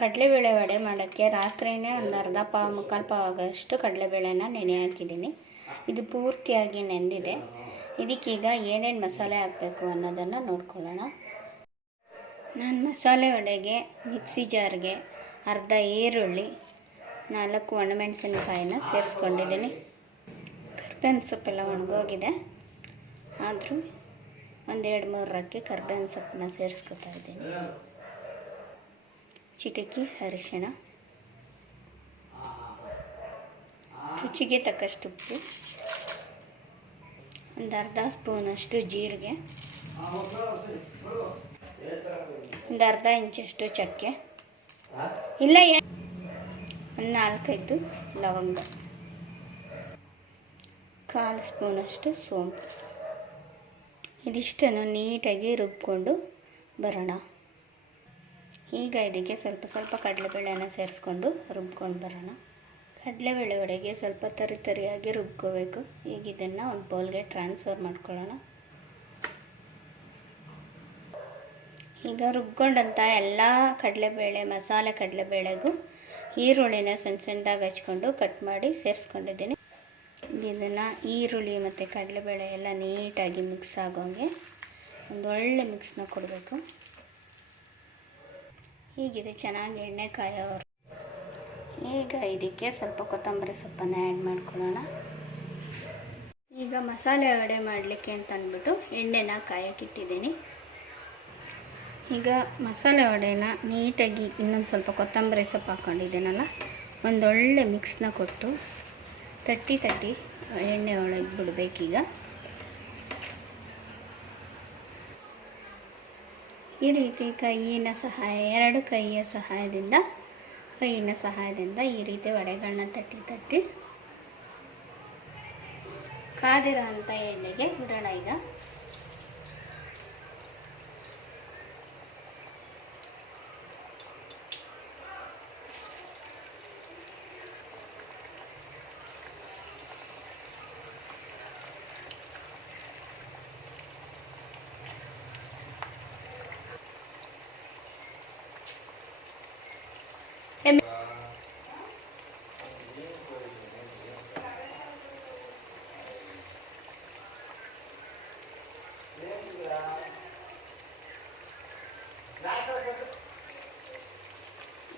ಕಡಲೆಬೇಳೆ ವಡೆ ಮಾಡೋಕ್ಕೆ ರಾತ್ರಿಯೇ ಒಂದು ಅರ್ಧ ಪಾವು ಮುಕ್ಕಾಲು ಪಾವು ಆಗೋಷ್ಟು ಕಡಲೆಬೇಳೆನ ನೆನೆ ಹಾಕಿದ್ದೀನಿ. ಇದು ಪೂರ್ತಿಯಾಗಿ ನೆಂದಿದೆ. ಇದಕ್ಕೀಗ ಏನೇನು ಮಸಾಲೆ ಹಾಕಬೇಕು ಅನ್ನೋದನ್ನು ನೋಡ್ಕೊಳ್ಳೋಣ. ನಾನು ಮಸಾಲೆ ವಡೆಗೆ ಮಿಕ್ಸಿ ಜಾರ್ಗೆ ಅರ್ಧ ಈರುಳ್ಳಿ, 4 ಒಣಮೆಣಸಿನಕಾಯಿನ ಸೇರಿಸ್ಕೊಂಡಿದ್ದೀನಿ. ಕರ್ಬೇವಿನ ಸೊಪ್ಪೆಲ್ಲ ಒಣಗೋಗಿದೆ, ಆದರೂ 1-2-3 ರಕ್ಕೆ ಕರ್ಬೇವಿನ ಸೊಪ್ಪನ್ನ ಸೇರಿಸ್ಕೊತಾ ಇದ್ದೀನಿ. ಚಿಟಿಕೆ ಅರಿಶಿಣ, ರುಚಿಗೆ ತಕ್ಕಷ್ಟು ಉಪ್ಪು, ಒಂದು ಅರ್ಧ ಸ್ಪೂನಷ್ಟು ಜೀರಿಗೆ, ಒಂದು ಅರ್ಧ ಇಂಚಷ್ಟು ಚಕ್ಕೆ, ಇಲ್ಲ ಒಂದು 4-5 ಲವಂಗ, 1/4 ಸ್ಪೂನಷ್ಟು ಸೋಂಪು. ಇದಿಷ್ಟನ್ನು ನೀಟಾಗಿ ರುಬ್ಕೊಂಡು ಬರೋಣ. ಈಗ ಇದಕ್ಕೆ ಸ್ವಲ್ಪ ಕಡಲೆಬೇಳೆನ ಸೇರಿಸ್ಕೊಂಡು ರುಬ್ಕೊಂಡು ಬರೋಣ. ಕಡಲೆಬೇಳೆ ವಡೆಗೆ ಸ್ವಲ್ಪ ತರಿಯಾಗಿ ರುಬ್ಕೋಬೇಕು. ಈಗ ಇದನ್ನು ಒಂದು ಬೌಲ್ಗೆ ಟ್ರಾನ್ಸ್ಫರ್ ಮಾಡ್ಕೊಳ್ಳೋಣ. ಈಗ ರುಬ್ಕೊಂಡಂಥ ಎಲ್ಲ ಕಡಲೆಬೇಳೆ ಮಸಾಲೆ ಕಡಲೆಬೇಳೆಗೂ ಈರುಳ್ಳಿನ ಸಣ್ಣದಾಗಿ ಹಚ್ಕೊಂಡು ಕಟ್ ಮಾಡಿ ಸೇರಿಸ್ಕೊಂಡಿದ್ದೀನಿ. ಇದನ್ನು ಈರುಳ್ಳಿ ಮತ್ತು ಕಡಲೆಬೇಳೆ ಎಲ್ಲ ನೀಟಾಗಿ ಮಿಕ್ಸ್ ಆಗೋಂಗೆ ಒಂದೊಳ್ಳೆ ಮಿಕ್ಸ್ನ ಕೊಡಬೇಕು. ಹೀಗಿದೆ ಚೆನ್ನಾಗಿ ಎಣ್ಣೆ ಕಾಯೋರು. ಈಗ ಇದಕ್ಕೆ ಸ್ವಲ್ಪ ಕೊತ್ತಂಬರಿ ಸೊಪ್ಪನ್ನು ಆ್ಯಡ್ ಮಾಡ್ಕೊಳ್ಳೋಣ. ಈಗ ಮಸಾಲೆ ವಡೆ ಮಾಡಲಿಕ್ಕೆ ಅಂತ ಅಂದ್ಬಿಟ್ಟು ಎಣ್ಣೆನ ಕಾಯಕ್ಕಿಟ್ಟಿದ್ದೀನಿ. ಈಗ ಮಸಾಲೆ ವಡೆನ ನೀಟಾಗಿ ಇನ್ನೊಂದು ಸ್ವಲ್ಪ ಕೊತ್ತಂಬರಿ ಸೊಪ್ಪು ಹಾಕ್ಕೊಂಡಿದ್ದೀನಲ್ಲ, ಒಂದೊಳ್ಳೆ ಮಿಕ್ಸ್ನ ಕೊಟ್ಟು ತಟ್ಟಿ ಎಣ್ಣೆ ಒಳಗೆ ಬಿಡಬೇಕೀಗ. ಈ ರೀತಿ ಎರಡು ಕೈಯ ಸಹಾಯದಿಂದ ಈ ರೀತಿ ವಡೆಗಳನ್ನ ತಟ್ಟಿ ಕಾದಿರೋ ಅಂಥ ಎಣ್ಣೆಗೆ ಬಿಡೋಣ. ಈಗ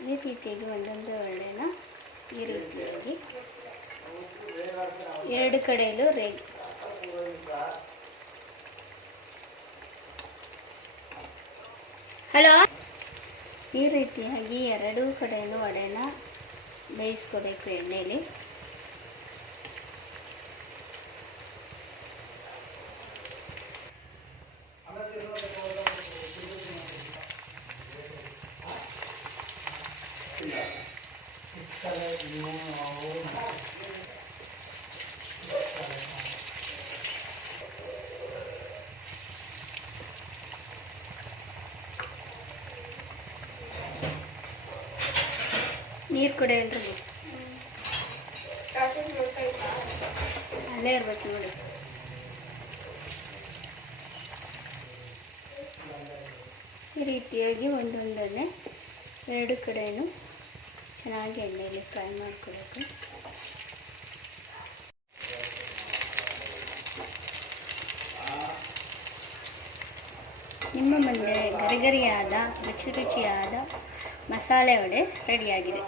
ಈ ರೀತಿಯಾಗಿ ಒಂದೊಂದು ವಡೆನ ಈ ರೀತಿಯಾಗಿ ಎರಡು ಕಡೆಯಲ್ಲೂ ಈ ರೀತಿಯಾಗಿ ಎರಡೂ ಕಡೆಯಲ್ಲೂ ವಡೆನ ಬೇಯಿಸ್ಕೋಬೇಕು ಎಣ್ಣೆಯಲ್ಲಿ. ನೀರು ಕೊಡಿ ಎಲ್ರಿಗೂ, ಅಲ್ಲೇ ಇರ್ಬೇಕು ನೋಡಿ. ಈ ರೀತಿಯಾಗಿ ಒಂದೊಂದನ್ನೇ ಎರಡು ಕಡೆಯೂ ಚೆನ್ನಾಗಿ ಎಣ್ಣೆಯಲ್ಲಿ ಫ್ರೈ ಮಾಡ್ಕೋಬೇಕು. ನಿಮ್ಮ ಮುಂದೆ ಗರಿಗರಿಯಾದ ರುಚಿಯಾದ ಮಸಾಲೆ ವಡೆ ರೆಡಿಯಾಗಿದೆ.